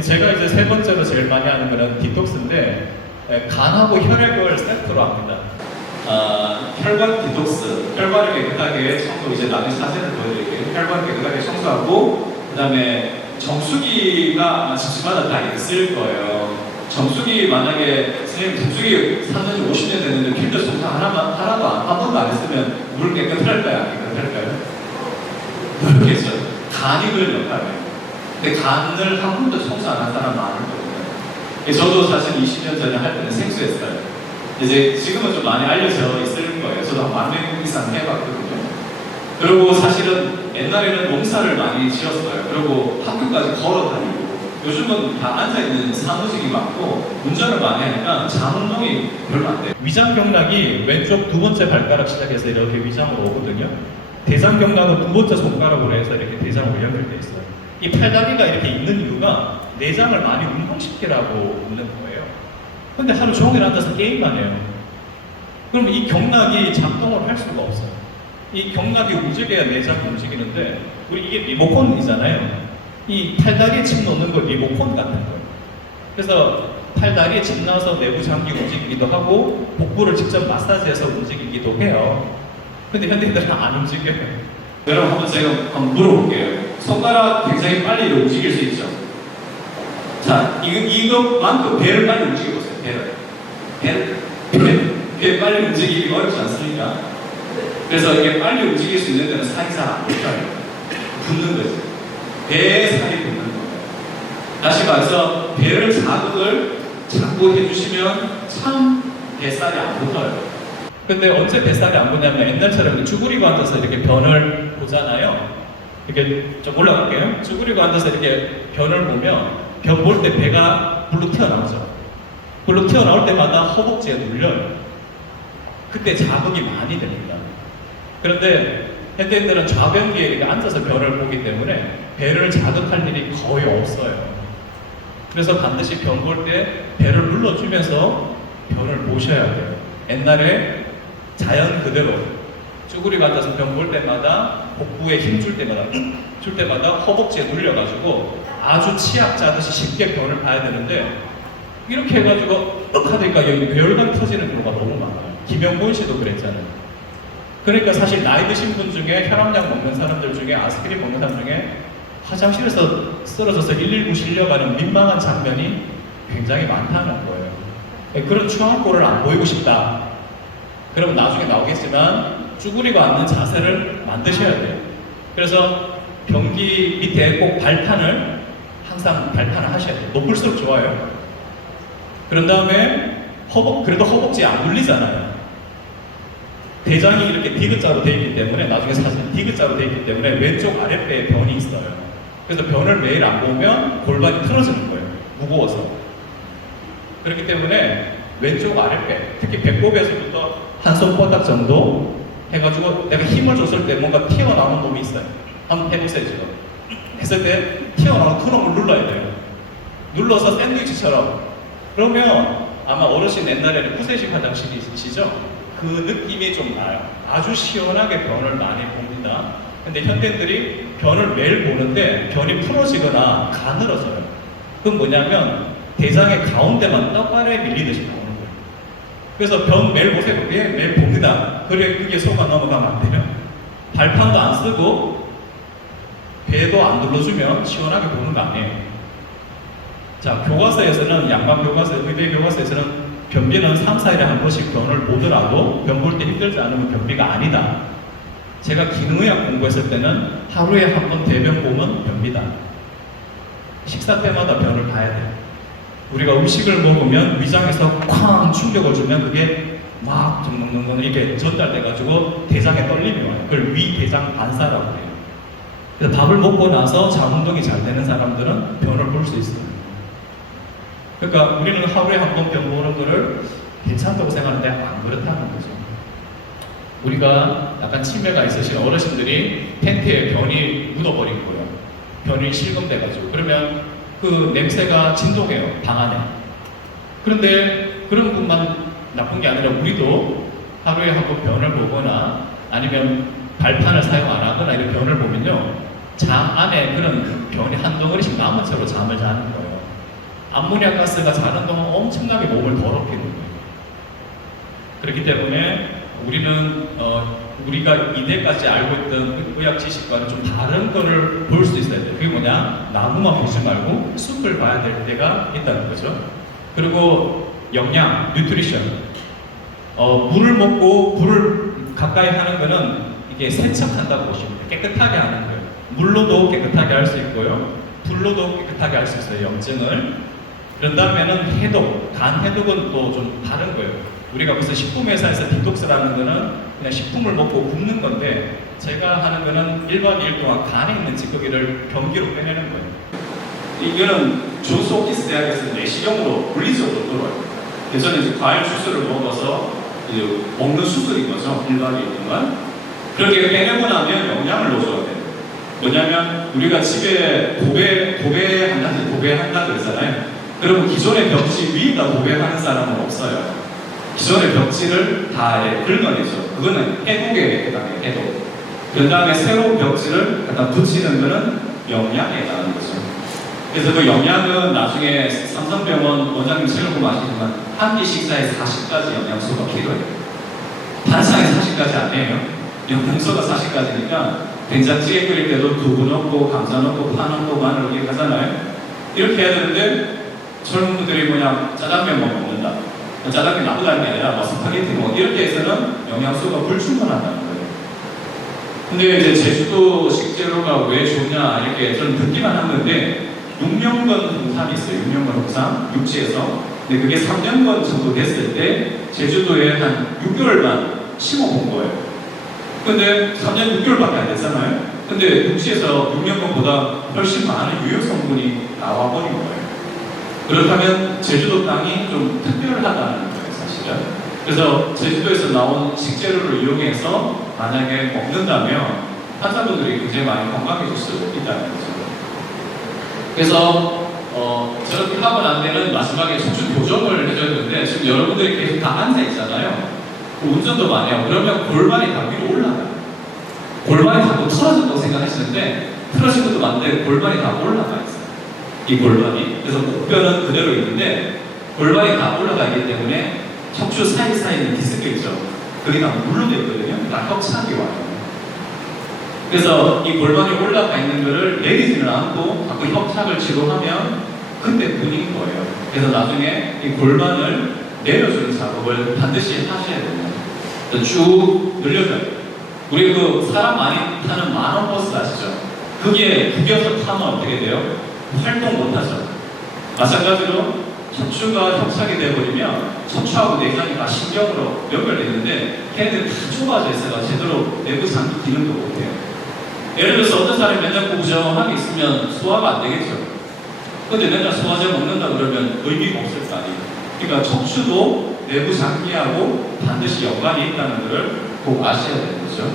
제가 이제 세 번째로 제일 많이 하는 거는 디톡스인데 간하고 혈액을 세트로 합니다. 혈관 디톡스, 혈관을 깨끗하게 청소, 이제 나중에 사진을 보여드릴게요. 혈관을 깨끗하게 청소하고, 그 다음에 정수기가 집집마다 다 있을 거예요. 정수기 만약에 선생님 정수기 산 지 50년 됐는데 필터 청소 하나도 한 번도 안 했으면 물 깨끗할까요? 안 깨끗할까요? 모르겠죠. 간이 그런 역할이에요. 근데 간을 한 번도 청소 안 한 사람 많을 거예요. 저도 사실 20년 전에 할 때는 생수했어요. 이제 지금은 좀 많이 알려져 있을 거예요. 저도 한 10,000명 이상 해봤거든요. 그리고 사실은 옛날에는 농사를 많이 지었어요. 그리고 학교까지 걸어 다니고, 요즘은 다 앉아있는 사무직이 많고 운전을 많이 하니까 장 운동이 별로 안 돼요. 위장경락이 왼쪽 두 번째 발가락 시작해서 이렇게 위장으로 오거든요. 대장경락은 두 번째 손가락으로 해서 이렇게 대장으로 연결되어 있어요. 이 팔다리가 이렇게 있는 이유가 내장을 많이 운동시키라고 있는 거예요. 근데 하루 종일 앉아서 게임만 해요. 그럼 이 경락이 작동을 할 수가 없어요. 이 경락이 움직여야 내장이 움직이는데, 우리 이게 리모컨이잖아요. 이 팔다리에 침 놓는 거 리모컨 같은 거예요. 그래서 팔다리에 침 넣어서 내부 장기 움직이기도 하고, 복부를 직접 마사지해서 움직이기도 해요. 근데 현대인들은 안 움직여요. 여러분 한번 제가 한번 물어볼게요. 손가락 굉장히 빨리 움직일 수 있죠? 자, 이것만큼 배를 빨리 움직여보세요. 배 빨리 움직이기 어렵지 않습니까? 그래서 이게 빨리 움직일 수 있는 데는 살이 잘 안 붙어요. 붙는 거지. 배에 살이 붙는 거예요. 다시 말해서 배를 자극을 자꾸 해주시면 참 뱃살이 안 붙어요. 근데 언제 뱃살이 안 붙냐면 옛날처럼 쭈그리고 앉아서 이렇게 변을 보잖아요. 이렇게 좀 올라갈게요. 쭈그리고 앉아서 이렇게 변을 보면 변 볼 때 배가 불로 튀어나오죠. 불로 튀어나올 때마다 허벅지에 눌려요. 그때 자극이 많이 됩니다. 그런데 현대인들은 좌변기에 이렇게 앉아서 변을 보기 때문에 배를 자극할 일이 거의 없어요. 그래서 반드시 변 볼 때 배를 눌러주면서 변을 보셔야 돼요. 옛날에 자연 그대로 쭈그리고 앉아서 변 볼 때마다 복부에 힘 줄 때마다 허벅지에 눌려가지고 아주 치약 짜듯이 쉽게 변을 봐야 되는데, 이렇게 해가지고 하니까 여기 뇌혈관 터지는 경우가 너무 많아요. 김영곤 씨도 그랬잖아요. 그러니까 사실 나이 드신 분 중에 혈압약 먹는 사람들 중에 아스피린 먹는 사람 중에 화장실에서 쓰러져서 119 실려가는 민망한 장면이 굉장히 많다는 거예요. 그런 추한 꼴을 안 보이고 싶다. 그럼 나중에 나오겠지만 쭈그리고 앉는 자세를 만드셔야 돼요. 그래서 변기 밑에 꼭 항상 발탄을 하셔야 돼요. 높을수록 좋아요. 그런 다음에 그래도 허벅지에 안 눌리잖아요. 대장이 이렇게 디귿자로 되어 있기 때문에, 나중에 사진 디귿자로 되어 있기 때문에 왼쪽 아랫배에 변이 있어요. 그래서 변을 매일 안 보면 골반이 틀어지는 거예요. 무거워서. 그렇기 때문에 왼쪽 아랫배, 특히 배꼽에서부터 한 손바닥 정도 해가지고 내가 힘을 줬을 때 뭔가 튀어나오는 놈이 있어요. 한번 해보세요. 지금 했을 때 튀어나오는 그 놈을 눌러야 돼요. 눌러서 샌드위치처럼. 그러면 아마 어르신 옛날에는 구세식 화장실이시죠? 그 느낌이 좀 나요. 아주 시원하게 변을 많이 봅니다. 근데 현대인들이 변을 매일 보는데 변이 풀어지거나 가늘어져요. 그건 뭐냐면 대장의 가운데만 떡발에 밀리듯이 나오는 거예요. 그래서 변 매일 보세요. 매일 봅니다. 그게 속아 넘어가면 안 돼요. 발판도 안 쓰고 배도 안 눌러주면 시원하게 보는 거 아니에요. 자, 교과서에서는, 양방 교과서, 의대 교과서에서는 변비는 3, 4일에 한 번씩 변을 보더라도 변 볼 때 힘들지 않으면 변비가 아니다. 제가 기능의학 공부했을 때는 하루에 한 번 대변 보면 변비다. 식사 때마다 변을 봐야 돼요. 우리가 음식을 먹으면 위장에서 쾅 충격을 주면 그게 막 정동동동 이렇게 전달돼가지고 대장에 떨림이 와요. 그걸 위대장 반사라고 해요. 그래서 밥을 먹고 나서 장 운동이 잘 되는 사람들은 변을 볼 수 있어요. 그러니까 우리는 하루에 한 번 변 보는 거를 괜찮다고 생각하는데 안 그렇다는 거죠. 우리가 약간 치매가 있으신 어르신들이 텐트에 변이 묻어버린 거예요. 변이 실금돼가지고. 그러면 그 냄새가 진동해요, 방 안에. 그런데 그런 분만 나쁜 게 아니라 우리도 하루에 한 번 변을 보거나 아니면 발판을 사용 안 하거나 이런 변을 보면요, 장 안에 그런 변이 한 덩어리씩 남은 채로 잠을 자는 거예요. 암모니아 가스가 자는 동안 엄청나게 몸을 더럽히는 거예요. 그렇기 때문에 우리는 우리가 이때까지 알고 있던 의학 지식과는 좀 다른 거를 볼 수 있어야 돼요. 그게 뭐냐? 나무만 보지 말고 숲을 봐야 될 때가 있다는 거죠. 그리고 영양, 뉴트리션. 물을 먹고 불을 가까이 하는 거는 이게 세척한다고 보시면 돼요. 깨끗하게 하는 거예요. 물로도 깨끗하게 할 수 있고요. 불로도 깨끗하게 할 수 있어요. 염증을. 그런 다음에는 해독. 간 해독은 또 좀 다른 거예요. 우리가 무슨 식품회사에서 디톡스라는 거는 그냥 식품을 먹고 굶는 건데 제가 하는 거는 1박 2일 동안 간에 있는 찌꺼기를 변기로 빼내는 거예요. 이거는 존스 홉킨스 대학에서 내시경으로 물리적으로 들어요. 그래서 저는 이제 과일 주스를 먹어서 이제 먹는 수술인 거죠. 1박 2일 동안. 그렇게 빼내고 나면 영양을 넣어줘야 돼요. 뭐냐면 우리가 집에 도배한다 그러잖아요. 그러면 기존의 벽지 위에다 도배하는 사람은 없어요. 기존의 벽지를 다 긁어내죠. 그거는 해독에 해당해요. 해독. 그 다음에 새로운 벽지를 갖다 붙이는 거는 영양에 해당하는 거죠. 그래서 그 영양은 나중에 삼성병원 원장님 책을 보면 아시지만 한 끼 식사에 40가지 영양소가 필요해요. 반상에 40가지 아니에요. 영양소가 40가지니까 된장찌개 끓일 때도 두부 넣고 감자 넣고 파 넣고 마늘 이렇게 하잖아요. 이렇게 해야 되는데 젊은 분들이 그냥 짜장면만 먹는다. 짜장면 나쁘다는 게 아니라 스파게티 뭐 이렇게 해서는 영양소가 불충분하다는 거예요. 근데 이제 제주도 식재료가 왜 좋냐 이렇게 저는 듣기만 한 건데 6년간 홍삼이 있어요. 6년간 홍삼 육지에서. 근데 그게 3년간 정도 됐을 때 제주도에 한 6개월만 심어본 거예요. 근데 3년 6개월밖에 안 됐잖아요. 근데 육지에서 6년간보다 훨씬 많은 유효 성분이 나와버린 거예요. 그렇다면 제주도 땅이 좀 특별하다는 거예요, 사실은. 그래서 제주도에서 나온 식재료를 이용해서 만약에 먹는다면 환자분들이 굉장히 많이 건강해질 수 있다는 거죠. 그래서 저렇게 하고 난 데는 마지막에 척추 교정을 해줬는데 지금 여러분들이 계속 다 앉아 있잖아요. 운전도 많이 하고 그러면 골반이 다 위로 올라가요. 골반이 다 틀어졌다고 생각하시는데 틀어진 것도 맞는데 골반이 다 올라가 있어요. 이 골반이. 그래서 목뼈는 그대로 있는데 골반이 다 올라가 있기 때문에 척추 사이사이에 있는 디스크 있죠. 그게 다 물로 되어 있거든요. 다 협착이 와요. 그래서 이 골반이 올라가 있는 거를 내리지는 않고 자꾸 협착을 치료하면 그때 분인 거예요. 그래서 나중에 이 골반을 내려주는 작업을 반드시 하셔야 됩니다. 쭉 늘려줘요. 우리 그 사람 많이 타는 만원 버스 아시죠? 그게 구겨서 타면 어떻게 돼요? 활동 못하죠. 마찬가지로 척추가 협착이 되어버리면 척추하고 내장이 다 신경으로 연결되는데 걔네들이 다 좁아져 있어서 제대로 내부 장기 기능도 못해요. 예를 들어서 어떤 사람이 맨날 고부정하게 있으면 소화가 안 되겠죠. 근데 맨날 소화제 먹는다 그러면 의미가 없을 거 아니에요. 그러니까 척추도 내부 장기하고 반드시 연관이 있다는 것을 꼭 아셔야 되는 거죠.